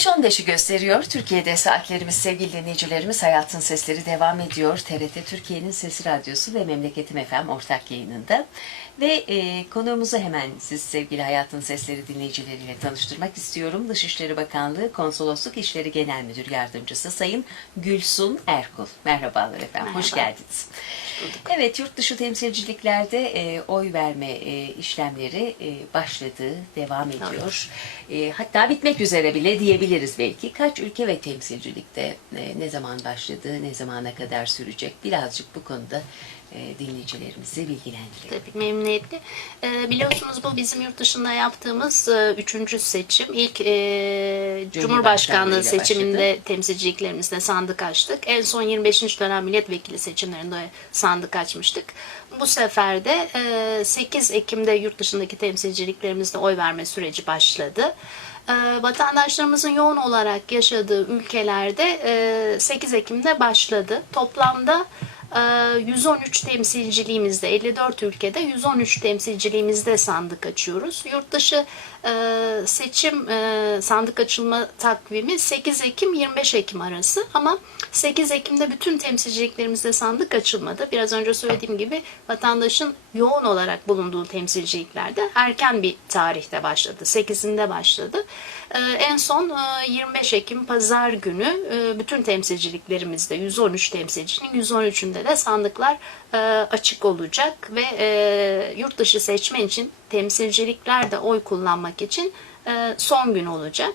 15.15'i gösteriyor. Türkiye'de saatlerimiz sevgili dinleyicilerimiz Hayatın Sesleri devam ediyor. TRT Türkiye'nin Sesi Radyosu ve Memleketim FM ortak yayınında. Ve e, konuğumuzu hemen siz sevgili Hayatın Sesleri dinleyicileriyle tanıştırmak istiyorum. Dışişleri Bakanlığı Konsolosluk İşleri Genel Müdür Yardımcısı Sayın Gülsun Erkul. Merhabalar efendim, hoş Merhaba. geldiniz. Evet, yurt dışı temsilciliklerde e, oy verme e, işlemleri e, başladı, devam ediyor. E, hatta bitmek üzere bile diyebiliriz belki. Kaç ülke ve temsilcilikte e, ne zaman başladı, ne zamana kadar sürecek? Birazcık bu konuda dinleyicilerimizi bilgilendirelim. Tabii memnuniyetle. Ee, biliyorsunuz bu bizim yurt dışında yaptığımız e, üçüncü seçim. İlk e, Cumhurbaşkanlığı seçiminde temsilciliklerimizde sandık açtık. En son 25. dönem milletvekili seçimlerinde sandık açmıştık. Bu sefer de e, 8 Ekim'de yurt dışındaki temsilciliklerimizde oy verme süreci başladı. E, vatandaşlarımızın yoğun olarak yaşadığı ülkelerde e, 8 Ekim'de başladı. Toplamda 113 temsilciliğimizde 54 ülkede 113 temsilciliğimizde sandık açıyoruz. Yurt dışı e, seçim e, sandık açılma takvimi 8 Ekim 25 Ekim arası ama 8 Ekim'de bütün temsilciliklerimizde sandık açılmadı. Biraz önce söylediğim gibi vatandaşın yoğun olarak bulunduğu temsilciliklerde erken bir tarihte başladı. 8'inde başladı. Ee, en son e, 25 Ekim Pazar günü e, bütün temsilciliklerimizde 113 temsilcinin 113'ünde de sandıklar e, açık olacak ve e, yurt dışı seçmen için temsilciliklerde oy kullanmak için e, son gün olacak.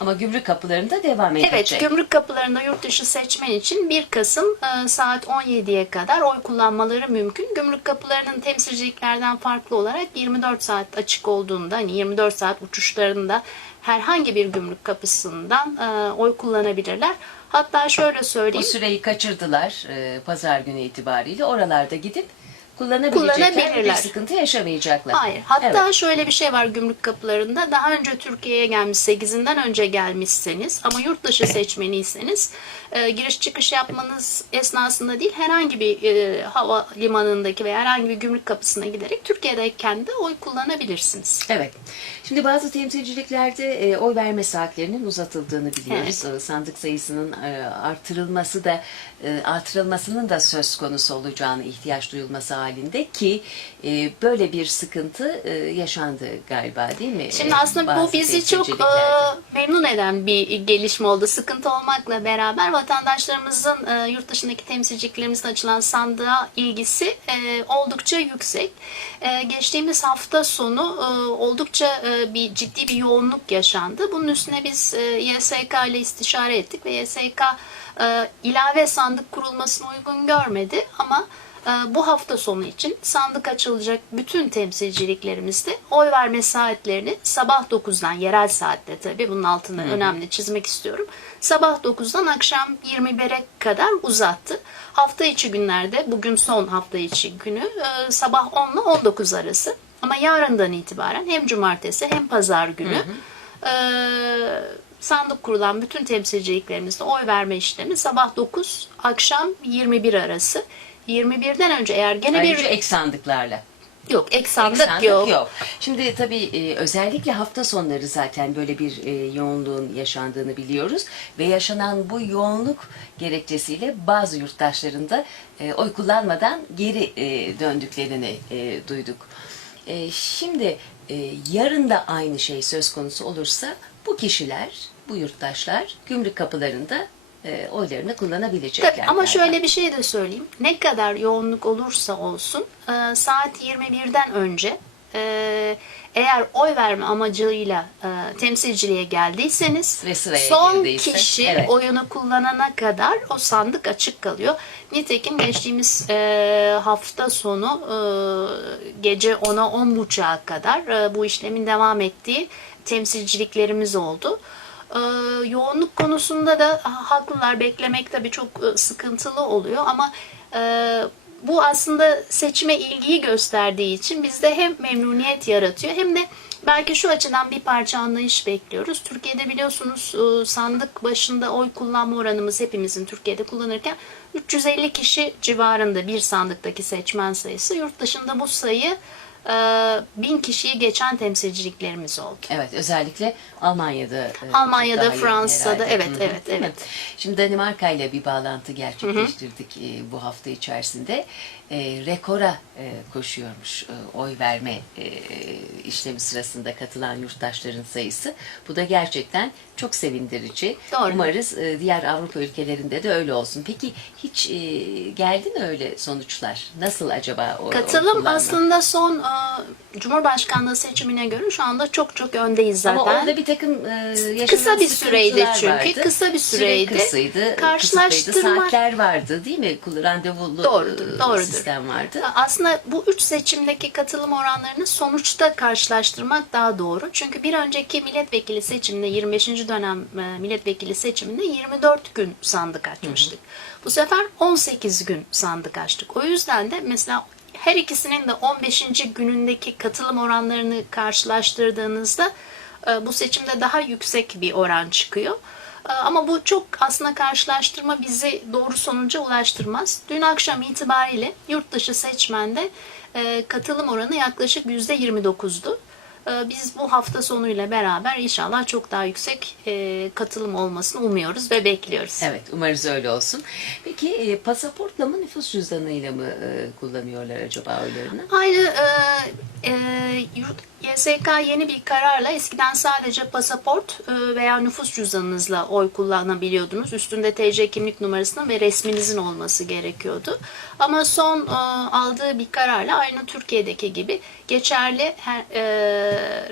Ama gümrük kapılarında devam edecek. Evet, gümrük kapılarında yurt dışı seçmen için 1 Kasım e, saat 17'ye kadar oy kullanmaları mümkün. Gümrük kapılarının temsilciliklerden farklı olarak 24 saat açık olduğunda, hani 24 saat uçuşlarında herhangi bir gümrük kapısından e, oy kullanabilirler. Hatta şöyle söyleyeyim. süreyi kaçırdılar e, pazar günü itibariyle. Oralarda gidip kullanabilecekler. Bir Kullanabilirler. sıkıntı yaşamayacaklar. Hayır. Hatta Evet. şöyle bir şey var gümrük kapılarında. Daha önce Türkiye'ye gelmiş, 8'inden önce gelmişseniz ama yurt dışı seçmeniyseniz e, giriş çıkış yapmanız esnasında değil herhangi bir e, hava limanındaki veya herhangi bir gümrük kapısına giderek Türkiye'deyken de oy kullanabilirsiniz. Evet. Şimdi bazı temsilciliklerde e, oy verme saatlerinin uzatıldığını biliyoruz. E, Sandık sayısının e, artırılması da e, artırılmasının da söz konusu olacağını ihtiyaç duyulması halinde ki e, böyle bir sıkıntı e, yaşandı galiba değil mi? Şimdi E, aslında bazı bu bizi çok e, memnun eden bir gelişme oldu. Sıkıntı olmakla beraber vatandaşlarımızın e, yurt dışındaki temsilciliklerimizin açılan sandığa ilgisi e, oldukça yüksek. E, geçtiğimiz hafta sonu e, oldukça e, bir ciddi bir yoğunluk yaşandı. Bunun üstüne biz e, YSK ile istişare ettik ve YSK e, ilave sandık kurulmasını uygun görmedi ama bu hafta sonu için sandık açılacak bütün temsilciliklerimizde oy verme saatlerini sabah 9'dan yerel saatte tabii bunun altını önemli çizmek istiyorum. Sabah 9'dan akşam 21'e kadar uzattı. Hafta içi günlerde bugün son hafta içi günü e, sabah 10 ile 19 arası ama yarından itibaren hem cumartesi hem pazar günü e, sandık kurulan bütün temsilciliklerimizde oy verme işlemi sabah 9 akşam 21 arası. 21'den önce eğer gene bir Ayrıca ek sandıklarla. yok ek Ek sandık, sandık yok. Şimdi tabii e, özellikle hafta sonları zaten böyle bir e, yoğunluğun yaşandığını biliyoruz ve yaşanan bu yoğunluk gerekçesiyle bazı yurttaşların da e, oy kullanmadan geri e, döndüklerini e, duyduk. E, şimdi e, yarın da aynı şey söz konusu olursa bu kişiler, bu yurttaşlar gümrük kapılarında e, oylarını kullanabilecekler. Tabii, ama şöyle bir şey de söyleyeyim. Ne kadar yoğunluk olursa olsun e, saat 21'den önce e, eğer oy verme amacıyla e, temsilciliğe geldiyseniz Ve sıraya son girdiyse, kişi evet. oyunu kullanana kadar o sandık açık kalıyor. Nitekim geçtiğimiz e, hafta sonu e, gece 10'a 10.30'a kadar e, bu işlemin devam ettiği temsilciliklerimiz oldu. Ee, yoğunluk konusunda da haklılar beklemek tabii çok e, sıkıntılı oluyor ama e, bu aslında seçime ilgiyi gösterdiği için bizde hem memnuniyet yaratıyor hem de belki şu açıdan bir parça anlayış bekliyoruz. Türkiye'de biliyorsunuz e, sandık başında oy kullanma oranımız hepimizin Türkiye'de kullanırken 350 kişi civarında bir sandıktaki seçmen sayısı. Yurt dışında bu sayı e, bin kişiyi geçen temsilciliklerimiz oldu. Evet, özellikle Almanya'da. e, Almanya'da, Fransa'da, evet, Hı hı, evet, evet. Şimdi Danimarka ile bir bağlantı gerçekleştirdik e, bu hafta içerisinde. E, rekora e, koşuyormuş e, oy verme e, işlemi sırasında katılan yurttaşların sayısı. Bu da gerçekten çok sevindirici. Doğru. Umarız e, diğer Avrupa ülkelerinde de öyle olsun. Peki hiç e, geldi mi öyle sonuçlar? Nasıl acaba o Katılım kullanma? aslında son e, Cumhurbaşkanlığı seçimine göre şu anda çok çok öndeyiz zaten. Ama orada bir takım e, Kısa bir süreydi çünkü, vardı. kısa bir süreydi. Süre kısaydı. Karşılaştırma-. Saatler vardı değil mi? Kul- Randevulu Doğrudur, e, doğrudur. sistem vardı. Aslında bu üç seçimdeki katılım oranlarını sonuçta karşılaştırmak daha doğru. Çünkü bir önceki milletvekili seçiminde 25. dönem e, milletvekili seçiminde 24 gün sandık açmıştık. Bu sefer 18 gün sandık açtık. O yüzden de mesela her ikisinin de 15. günündeki katılım oranlarını karşılaştırdığınızda e, bu seçimde daha yüksek bir oran çıkıyor. Ee, Ama bu çok aslında karşılaştırma bizi doğru sonuca ulaştırmaz. Dün akşam itibariyle yurt dışı seçmende e, katılım oranı yaklaşık %29'du. Ee, Biz bu hafta sonuyla beraber inşallah çok daha yüksek e, katılım olmasını umuyoruz ve bekliyoruz. Evet, umarız öyle olsun. Peki e, pasaportla mı nüfus cüzdanıyla mı e, kullanıyorlar acaba oylarını? Aynı YSK yeni bir kararla eskiden sadece pasaport e, veya nüfus cüzdanınızla oy kullanabiliyordunuz. Üstünde TC kimlik numarasının ve resminizin olması gerekiyordu. Ama son e, aldığı bir kararla aynı Türkiye'deki gibi geçerli e,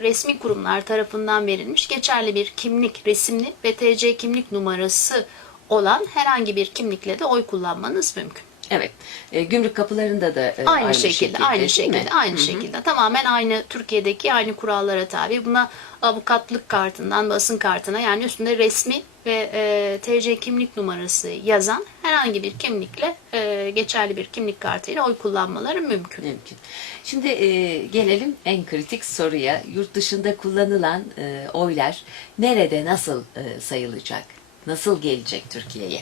resmi kurumlar tarafından verilmiş geçerli bir kimlik, resimli ve TC kimlik numarası olan herhangi bir kimlikle de oy kullanmanız mümkün. Evet. E, gümrük kapılarında da e, Aynı, şekilde, aynı değil şekilde, mi? aynı şekilde. Tamamen aynı Türkiye'deki aynı kurallara tabi. Buna avukatlık kartından basın kartına yani üstünde resmi ve e, TC kimlik numarası yazan herhangi bir kimlikle e, geçerli bir kimlik kartıyla oy kullanmaları mümkün. Mümkün. Şimdi e, gelelim en kritik soruya. Yurt dışında kullanılan e, oylar nerede nasıl e, sayılacak? Nasıl gelecek Türkiye'ye?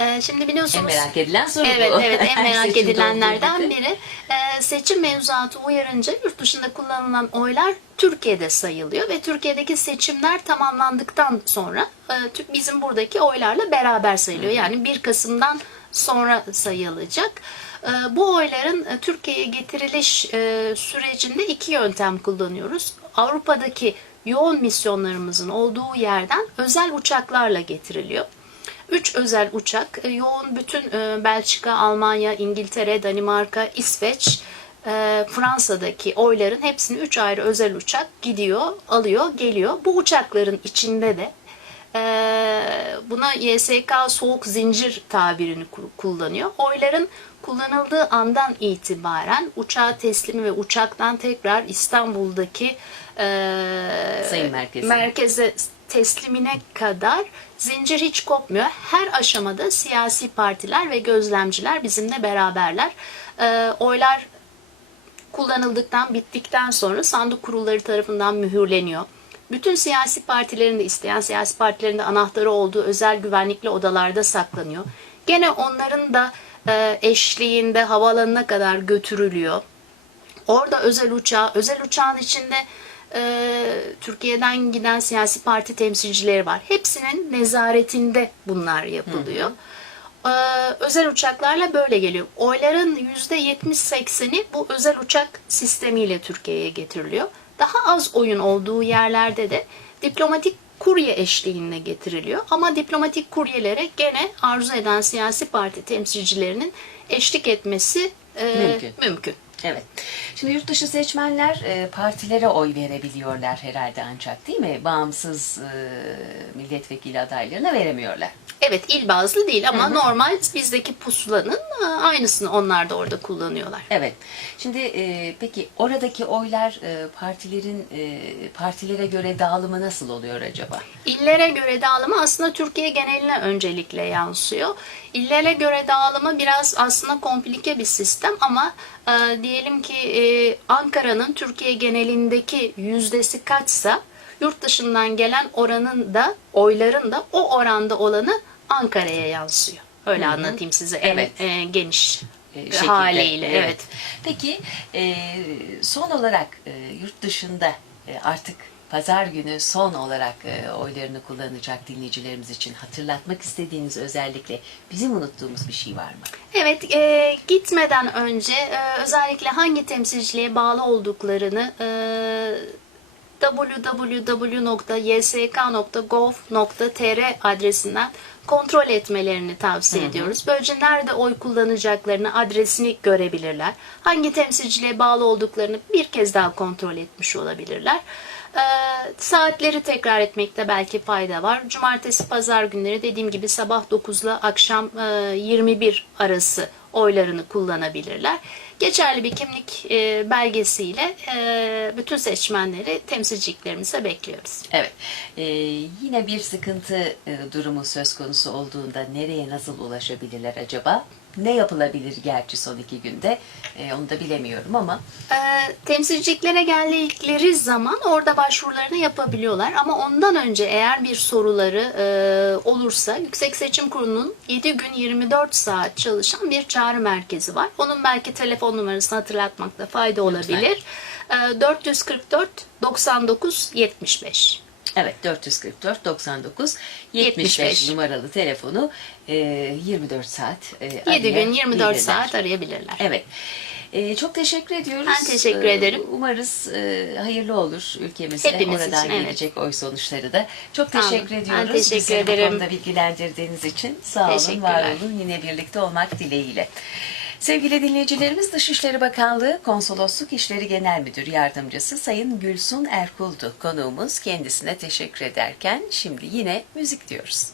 E, şimdi biliyorsunuz En merak edilen soru Evet bu. evet en Her merak edilenlerden biri. Ee, seçim mevzuatı uyarınca yurt dışında kullanılan oylar Türkiye'de sayılıyor ve Türkiye'deki seçimler tamamlandıktan sonra e, bizim buradaki oylarla beraber sayılıyor. Yani 1 Kasım'dan sonra sayılacak. Ee, Bu oyların e, Türkiye'ye getiriliş e, sürecinde iki yöntem kullanıyoruz. Avrupa'daki yoğun misyonlarımızın olduğu yerden özel uçaklarla getiriliyor. Üç özel uçak e, yoğun bütün e, Belçika, Almanya, İngiltere, Danimarka, İsveç, e, Fransa'daki oyların hepsini üç ayrı özel uçak gidiyor, alıyor, geliyor. Bu uçakların içinde de buna YSK soğuk zincir tabirini ku- kullanıyor. Oyların kullanıldığı andan itibaren uçağa teslimi ve uçaktan tekrar İstanbul'daki e, merkezi. merkeze teslimine kadar zincir hiç kopmuyor. Her aşamada siyasi partiler ve gözlemciler bizimle beraberler. Ee, oylar kullanıldıktan bittikten sonra sandık kurulları tarafından mühürleniyor. Bütün siyasi partilerin de isteyen siyasi partilerin de anahtarı olduğu özel güvenlikli odalarda saklanıyor. Gene onların da e, eşliğinde havaalanına kadar götürülüyor. Orada özel uçağı, özel uçağın içinde e, Türkiye'den giden siyasi parti temsilcileri var. Hepsinin nezaretinde bunlar yapılıyor. E, özel uçaklarla böyle geliyor. Oyların %70-80'i bu özel uçak sistemiyle Türkiye'ye getiriliyor. Daha az oyun olduğu yerlerde de diplomatik kurye eşliğinde getiriliyor. Ama diplomatik kuryelere gene arzu eden siyasi parti temsilcilerinin eşlik etmesi e, Mümkün. mümkün. Evet. Şimdi yurt dışı seçmenler e, partilere oy verebiliyorlar herhalde ancak değil mi? Bağımsız e, milletvekili adaylarına veremiyorlar. Evet il bazlı değil ama normal bizdeki pusulanın e, aynısını onlar da orada kullanıyorlar. Evet. Şimdi e, peki oradaki oylar e, partilerin e, partilere göre dağılımı nasıl oluyor acaba? İllere göre dağılımı aslında Türkiye geneline öncelikle yansıyor. İllere göre dağılımı biraz aslında komplike bir sistem ama e, diyelim ki e, Ankara'nın Türkiye genelindeki yüzdesi kaçsa yurt dışından gelen oranın da oyların da o oranda olanı Ankara'ya yansıyor. Öyle anlatayım size en Evet. e, geniş e, şekilde. Haliyle, evet. Peki e, son olarak e, yurt dışında e, artık pazar günü son olarak e, oylarını kullanacak dinleyicilerimiz için hatırlatmak istediğiniz özellikle bizim unuttuğumuz bir şey var mı? Evet, e, gitmeden önce e, özellikle hangi temsilciliğe bağlı olduklarını e, www.ysk.gov.tr adresinden kontrol etmelerini tavsiye ediyoruz. Böylece nerede oy kullanacaklarını, adresini görebilirler. Hangi temsilciliğe bağlı olduklarını bir kez daha kontrol etmiş olabilirler. Ee, saatleri tekrar etmekte belki fayda var. Cumartesi, pazar günleri dediğim gibi sabah 9 ile akşam e, 21 arası oylarını kullanabilirler. Geçerli bir kimlik e, belgesiyle e, bütün seçmenleri temsilciliklerimize bekliyoruz. Evet. Ee, yine bir sıkıntı e, durumu söz konusu olduğunda nereye nasıl ulaşabilirler acaba? Ne yapılabilir gerçi son iki günde? Ee, onu da bilemiyorum ama E, temsilciliklere geldikleri zaman orada başvurularını yapabiliyorlar. Ama ondan önce eğer bir soruları e, olursa Yüksek Seçim Kurulu'nun 7 gün 24 saat çalışan bir çağrı merkezi var. Onun belki telefon numarasını hatırlatmakta fayda olabilir. E, 444 99 75. Evet 444 99 75, 75. numaralı telefonu e, 24 saat e, 7 gün 24 arayabilirler. saat arayabilirler. Evet. E, çok teşekkür ediyoruz. Ben teşekkür E, ederim. Umarız e, hayırlı olur ülkemize. Hepimiz Oradan için, evet. gelecek oy sonuçları da. Çok Tamam. teşekkür Ben ediyoruz. teşekkür Bizi ederim. bu konuda bilgilendirdiğiniz için sağ olun, var olun. Yine birlikte olmak dileğiyle. Sevgili dinleyicilerimiz Dışişleri Bakanlığı Konsolosluk İşleri Genel Müdür Yardımcısı Sayın Gülsun Erkul'du konuğumuz. Kendisine teşekkür ederken şimdi yine müzik diyoruz.